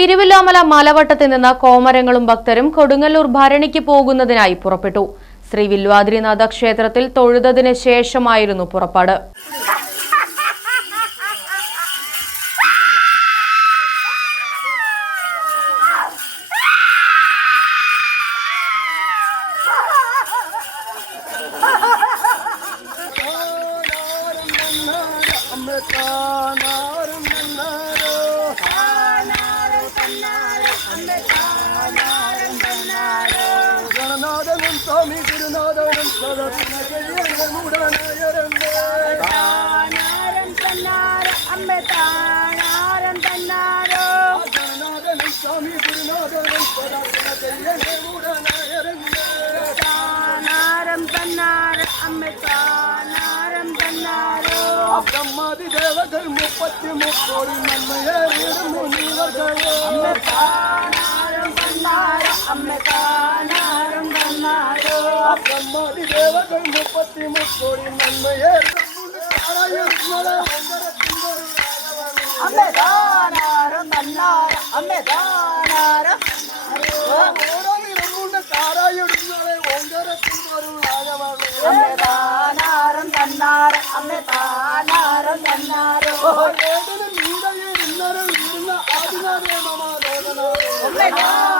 തിരുവില്ലാമല മലവട്ടത്തിൽ നിന്ന് കോമരങ്ങളും ഭക്തരും കൊടുങ്ങല്ലൂർ ഭരണിക്ക് പോകുന്നതിനായി പുറപ്പെട്ടു. ശ്രീ വില്വാദ്രിനാഥ ക്ഷേത്രത്തിൽ തൊഴുതതിന് ശേഷമായിരുന്നു പുറപ്പാട്. ഗണനാഥനും സ്വാമി ഗുരുനാഥനും സദസ്സിനുടനായരന്റെ ഗണനാഥനും സ്വാമി ഗുരുനാഥനും സദസ്സിനുടനായരന്റെ ബ്രഹ്മാതി ദേവകൾ മുപ്പത്തി മുക്കോടി നന്മയേറിടുന്നു நம்மாடி தேவர்கள் முப்பத்தி முக்கோடி நன்மையே அம்மைதானார மன்னார அம்மைதானார தாராயுடனே ஒங்கரத்தின் பொருளாக அம்மைதானாரம் தன்னார அம்மைதானாரம் தன்னார வேதனை நீரையே இன்னரும் இருந்தா அதுதான் அம்மைதான்